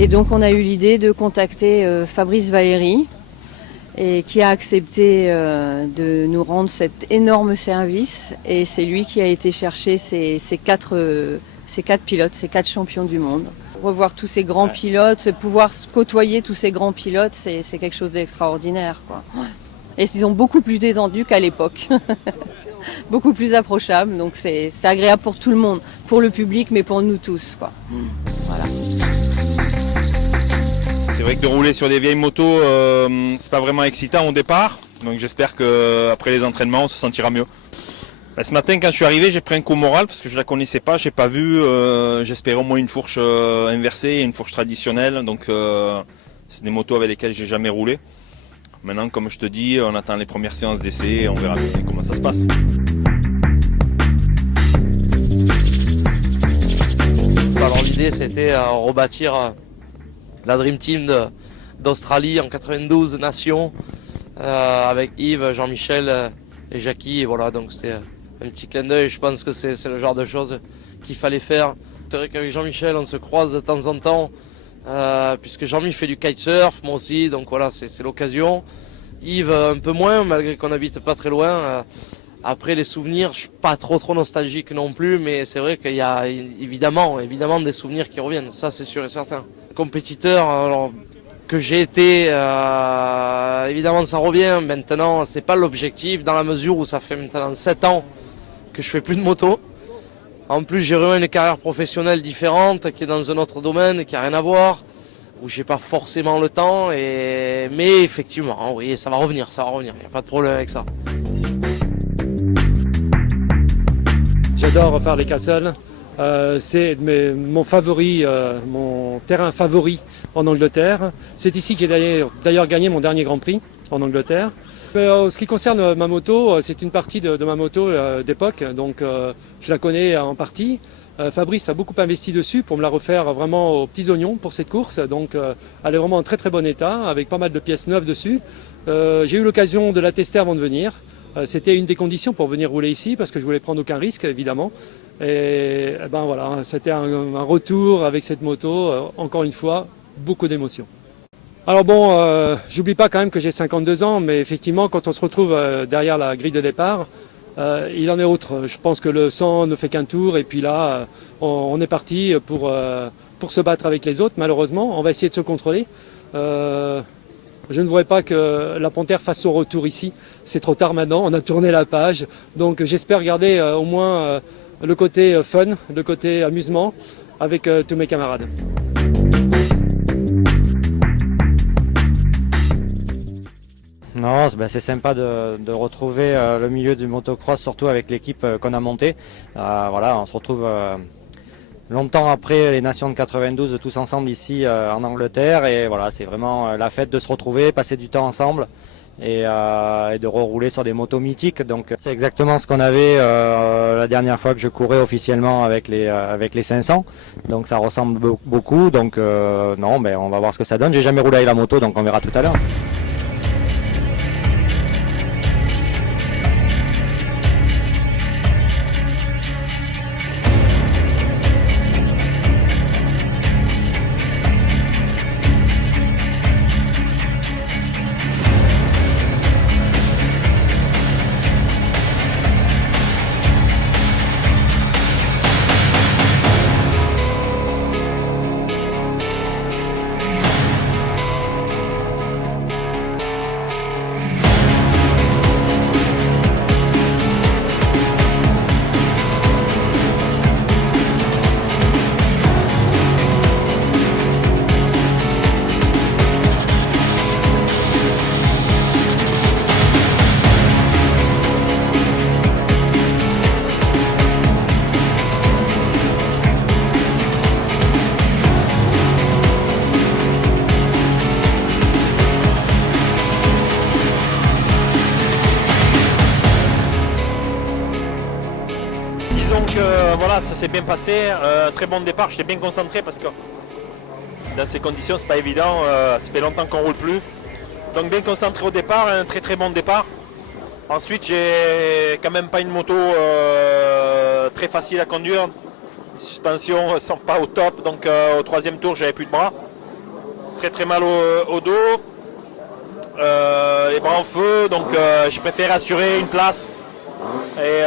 Et donc on a eu l'idée de contacter Fabrice Valéry, et qui a accepté de nous rendre cet énorme service. Et c'est lui qui a été chercher ces quatre pilotes, ces 4 champions du monde. Revoir tous ces grands pilotes, pouvoir côtoyer tous ces grands pilotes, c'est quelque chose d'extraordinaire, quoi. Et ils sont beaucoup plus détendus qu'à l'époque. Beaucoup plus approchables, donc c'est agréable pour tout le monde, pour le public, mais pour nous tous, quoi. Voilà. C'est vrai que de rouler sur des vieilles motos, c'est pas vraiment excitant au départ, donc j'espère qu'après les entraînements, on se sentira mieux. Ce matin, quand je suis arrivé, j'ai pris un coup moral parce que je la connaissais pas, j'ai pas vu, j'espérais au moins une fourche inversée et une fourche traditionnelle, donc c'est des motos avec lesquelles j'ai jamais roulé. Maintenant, comme je te dis, on attend les premières séances d'essai et on verra bien comment ça se passe. Alors l'idée, c'était rebâtir la Dream Team d'Australie en 92 nations avec Yves, Jean-Michel et Jackie. Et voilà, donc c'était un petit clin d'œil. Je pense que c'est le genre de choses qu'il fallait faire. C'est vrai qu'avec Jean-Michel, on se croise de temps en temps, puisque Jean-Mi fait du kitesurf, moi aussi, donc voilà, c'est l'occasion. Yves un peu moins, malgré qu'on habite pas très loin. Après les souvenirs, je suis pas trop nostalgique non plus, mais c'est vrai qu'il y a évidemment des souvenirs qui reviennent, ça c'est sûr et certain. Compétiteur, alors, que j'ai été, évidemment ça revient. Maintenant, c'est pas l'objectif, dans la mesure où ça fait maintenant 7 ans que je fais plus de moto. En plus, j'ai vraiment une carrière professionnelle différente, qui est dans un autre domaine, qui a rien à voir, où j'ai pas forcément le temps. Mais effectivement, oui, ça va revenir, il n'y a pas de problème avec ça. J'adore faire les castles. C'est mon favori, mon terrain favori en Angleterre. C'est ici que j'ai d'ailleurs gagné mon dernier Grand Prix en Angleterre. En ce qui concerne ma moto, c'est une partie de ma moto d'époque, donc je la connais en partie. Fabrice a beaucoup investi dessus pour me la refaire vraiment aux petits oignons pour cette course, donc elle est vraiment en très bon état, avec pas mal de pièces neuves dessus. J'ai eu l'occasion de la tester avant de venir. C'était une des conditions pour venir rouler ici, parce que je voulais prendre aucun risque, évidemment. Et ben voilà, c'était un retour avec cette moto, encore une fois, beaucoup d'émotions. Alors bon, j'oublie pas quand même que j'ai 52 ans, mais effectivement, quand on se retrouve derrière la grille de départ, il en est autre. Je pense que le sang ne fait qu'un tour, et puis là, on est parti pour se battre avec les autres, malheureusement. On va essayer de se contrôler. Je ne voudrais pas que la Panthère fasse son retour ici. C'est trop tard maintenant, on a tourné la page. Donc j'espère garder au moins le côté fun, le côté amusement avec tous mes camarades. Non, c'est sympa de retrouver le milieu du motocross, surtout avec l'équipe qu'on a montée. Voilà, on se retrouve longtemps après les Nations de 92 tous ensemble ici en Angleterre, et voilà, c'est vraiment la fête de se retrouver, passer du temps ensemble et de rerouler sur des motos mythiques. Donc c'est exactement ce qu'on avait la dernière fois que je courais officiellement avec les 500. Donc ça ressemble beaucoup. Donc non, ben, on va voir ce que ça donne. J'ai jamais roulé avec la moto, donc on verra tout à l'heure. Donc voilà, ça s'est bien passé, très bon départ, j'étais bien concentré parce que dans ces conditions c'est pas évident, ça fait longtemps qu'on roule plus. Donc bien concentré au départ, un très très bon départ. Ensuite j'ai quand même pas une moto très facile à conduire, les suspensions ne sont pas au top, donc au troisième tour j'avais plus de bras. Très très mal au dos, les bras en feu, donc je préfère assurer une place. Et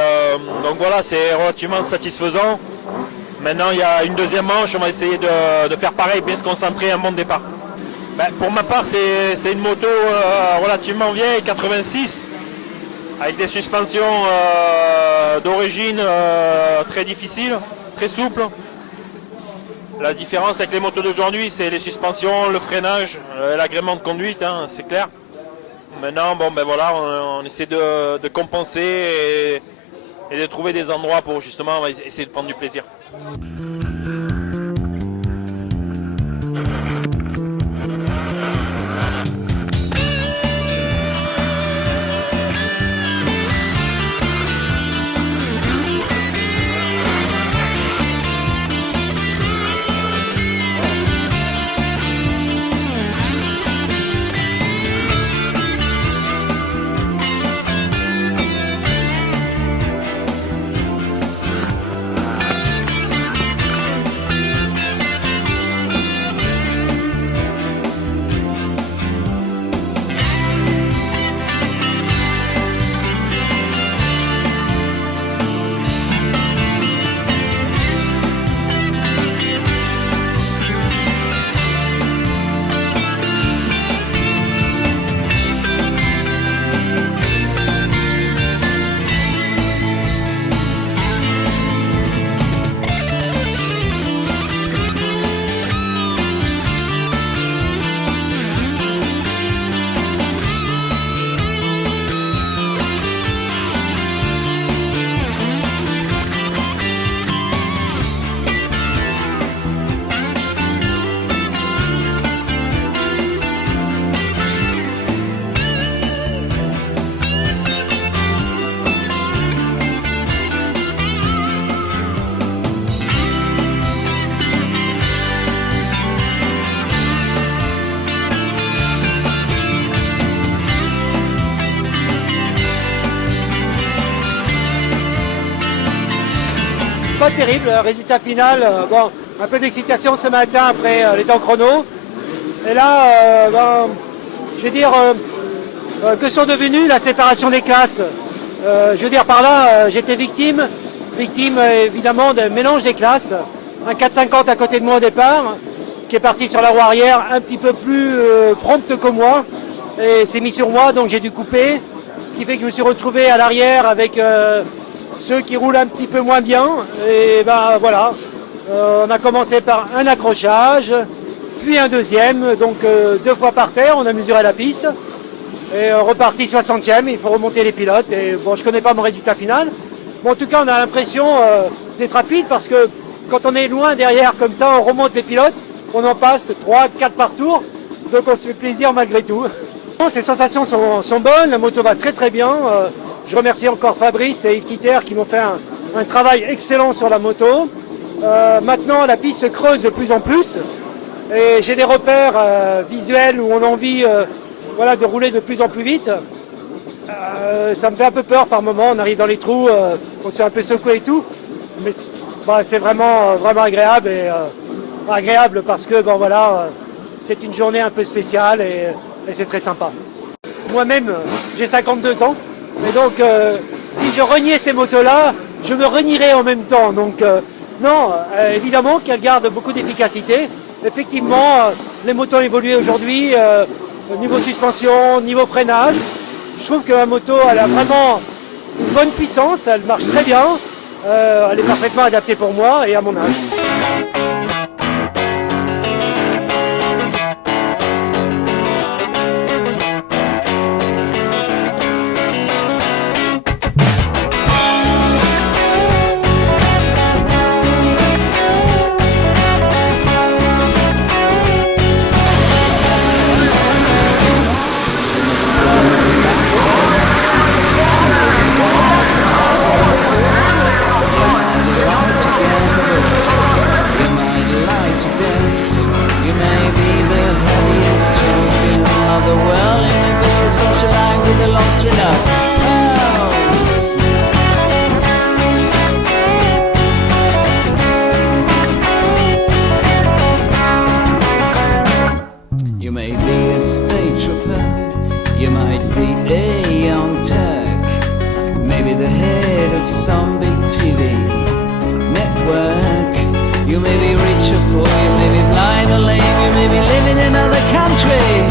donc voilà, c'est relativement satisfaisant. Maintenant il y a une deuxième manche, on va essayer de faire pareil, bien se concentrer, un bon départ. Ben, pour ma part c'est une moto relativement vieille, 86, avec des suspensions d'origine très difficiles, très souples. La différence avec les motos d'aujourd'hui, c'est les suspensions, le freinage, l'agrément de conduite, hein, c'est clair. Maintenant, bon, ben voilà, on essaie de compenser et de trouver des endroits pour justement essayer de prendre du plaisir. Pas terrible, résultat final, bon, un peu d'excitation ce matin après les temps chrono. Et là, je veux dire, que sont devenues la séparation des classes. Je veux dire par là, j'étais victime évidemment d'un mélange des classes. Un 450 à côté de moi au départ, qui est parti sur la roue arrière un petit peu plus prompte que moi, et s'est mis sur moi, donc j'ai dû couper. Ce qui fait que je me suis retrouvé à l'arrière avec ceux qui roulent un petit peu moins bien. Et ben voilà, on a commencé par un accrochage, puis un deuxième, donc 2 fois par terre, on a mesuré la piste. Et reparti 60e, il faut remonter les pilotes. Et bon, je ne connais pas mon résultat final. Bon, en tout cas, on a l'impression d'être rapide parce que quand on est loin derrière comme ça, on remonte les pilotes, on en passe 3, 4 par tour. Donc on se fait plaisir malgré tout. Ces sensations sont bonnes, la moto va très très bien. Je remercie encore Fabrice et Yves Titer qui m'ont fait un travail excellent sur la moto. Maintenant la piste se creuse de plus en plus et j'ai des repères visuels où on a envie de rouler de plus en plus vite. Ça me fait un peu peur par moment, on arrive dans les trous, on s'est un peu secoué et tout. Mais c'est vraiment agréable agréable parce que c'est une journée un peu spéciale et c'est très sympa. Moi-même, j'ai 52 ans, et donc si je reniais ces motos-là, je me renierais en même temps. Donc évidemment qu'elles gardent beaucoup d'efficacité. Effectivement, les motos ont évolué aujourd'hui, niveau suspension, niveau freinage. Je trouve que la moto, elle a vraiment une bonne puissance, elle marche très bien, elle est parfaitement adaptée pour moi et à mon âge. You may be a state trooper, you might be a young Turk, maybe the head of some big TV network. You may be rich or poor, you may be blind or lame, you may be living in another country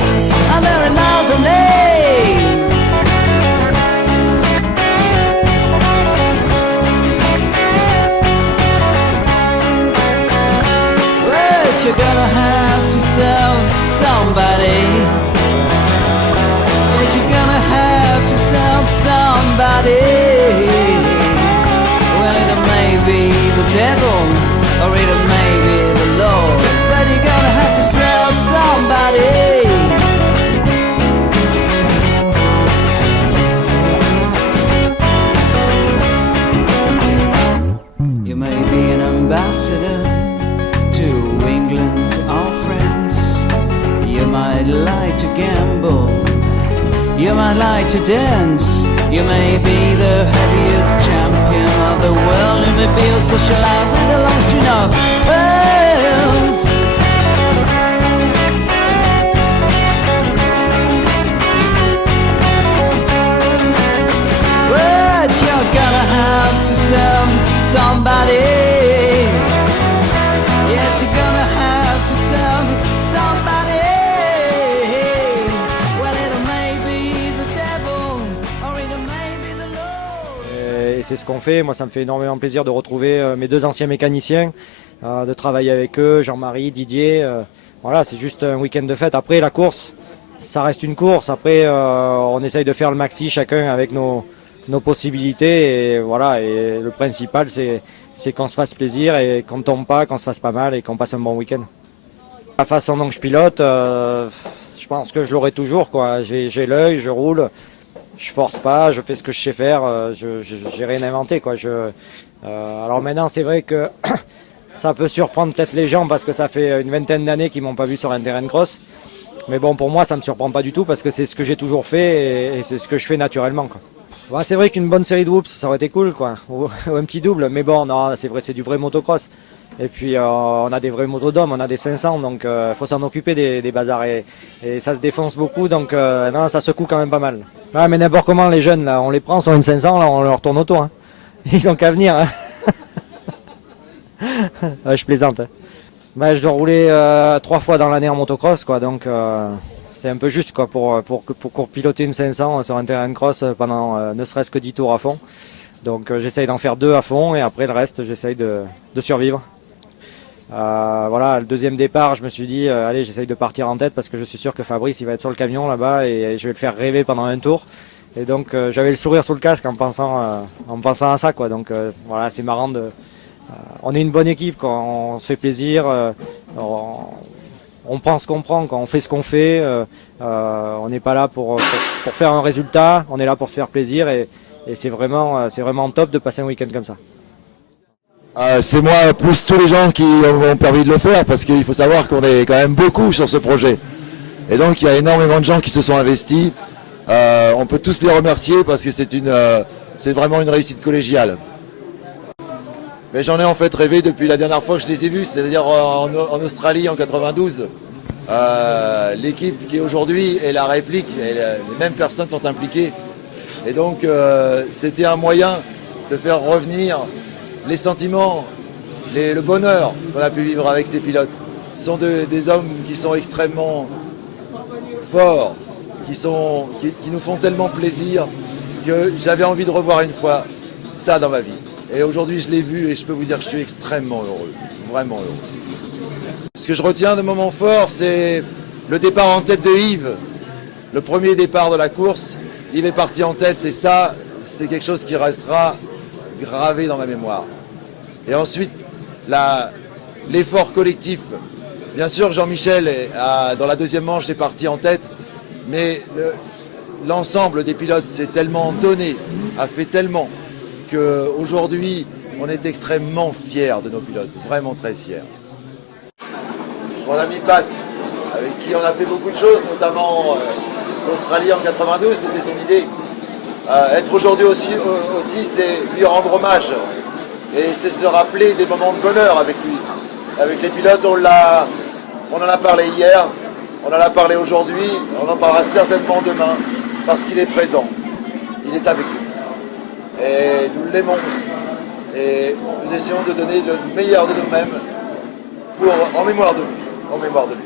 under another name. But you're gonna have to serve somebody. Yes, you're gonna have to serve somebody. Well, it may be the devil, or it may be the Lord, but you're gonna have to serve somebody. You may be an ambassador to England or France. You might like to gamble, you might like to dance. You may be the heaviest champion of the world. You may be a socialite with a long string of pearls. But you're gonna have to serve somebody. Yes, you're gonna have to serve somebody. Well, it may be the devil, or it may be the Lord. Et c'est ce qu'on fait. Moi, ça me fait énormément plaisir de retrouver mes deux anciens mécaniciens, de travailler avec eux, Jean-Marie, Didier. Voilà, c'est juste un week-end de fête. Après, la course, ça reste une course. Après, on essaye de faire le maxi chacun avec nos possibilités. Et voilà, et le principal, c'est qu'on se fasse plaisir et qu'on ne tombe pas, qu'on se fasse pas mal et qu'on passe un bon week-end. La façon dont je pilote, je pense que je l'aurai toujours, quoi. J'ai l'œil, je roule, je force pas, je fais ce que je sais faire, j'ai rien inventé, quoi. Alors maintenant, c'est vrai que ça peut surprendre peut-être les gens parce que ça fait une vingtaine d'années qu'ils m'ont pas vu sur un terrain de cross. Mais bon, pour moi, ça me surprend pas du tout parce que c'est ce que j'ai toujours fait et c'est ce que je fais naturellement, quoi. Ouais, c'est vrai qu'une bonne série de whoops, ça aurait été cool, quoi. Ou un petit double, mais bon, non, c'est vrai, c'est du vrai motocross. Et puis on a des vrais motodromes, on a des 500, donc faut s'en occuper des bazars et ça se défonce beaucoup, donc non, ça secoue quand même pas mal. Ouais, mais n'importe comment, les jeunes, là, on les prend sur une 500, là, on leur tourne autour. Hein. Ils ont qu'à venir. Hein. Ouais, je plaisante. Hein. Bah, je dois rouler 3 fois dans l'année en motocross, quoi, donc c'est un peu juste, quoi, pour piloter une 500 sur un terrain de cross pendant ne serait-ce que 10 tours à fond. Donc j'essaye d'en faire 2 à fond et après le reste, j'essaye de survivre. Voilà, le deuxième départ, je me suis dit, allez, j'essaye de partir en tête parce que je suis sûr que Fabrice, il va être sur le camion là-bas et je vais le faire rêver pendant un tour. Et donc j'avais le sourire sous le casque en pensant à ça, quoi. Donc voilà, c'est marrant on est une bonne équipe, quoi. On se fait plaisir, on prend ce qu'on prend, quand on fait ce qu'on fait. On n'est pas là pour faire un résultat, on est là pour se faire plaisir et c'est vraiment top de passer un week-end comme ça. C'est moi plus tous les gens qui ont permis de le faire parce qu'il faut savoir qu'on est quand même beaucoup sur ce projet. Et donc il y a énormément de gens qui se sont investis. On peut tous les remercier parce que c'est vraiment une réussite collégiale. Mais j'en ai en fait rêvé depuis la dernière fois que je les ai vus, c'est-à-dire en Australie en 92. L'équipe qui est aujourd'hui est la réplique, et les mêmes personnes sont impliquées. Et donc c'était un moyen de faire revenir les sentiments, le bonheur qu'on a pu vivre avec ces pilotes. Ce sont des hommes qui sont extrêmement forts, qui nous font tellement plaisir que j'avais envie de revoir une fois ça dans ma vie. Et aujourd'hui je l'ai vu et je peux vous dire que je suis extrêmement heureux, vraiment heureux. Ce que je retiens de moments forts, c'est le départ en tête de Yves, le premier départ de la course. Yves est parti en tête et ça, c'est quelque chose qui restera gravé dans ma mémoire. Et ensuite, l'effort collectif. Bien sûr, Jean-Michel, dans la deuxième manche, est parti en tête, mais l'ensemble des pilotes s'est tellement donné, a fait tellement, qu'aujourd'hui, on est extrêmement fiers de nos pilotes, vraiment très fiers. Mon ami Pat, avec qui on a fait beaucoup de choses, notamment l'Australie en 92, c'était son idée. Être aujourd'hui aussi c'est lui rendre hommage. Et c'est se rappeler des moments de bonheur avec lui. Avec les pilotes, on en a parlé hier, on en a parlé aujourd'hui, on en parlera certainement demain, parce qu'il est présent. Il est avec nous. Et nous l'aimons. Et nous essayons de donner le meilleur de nous-mêmes en mémoire de lui.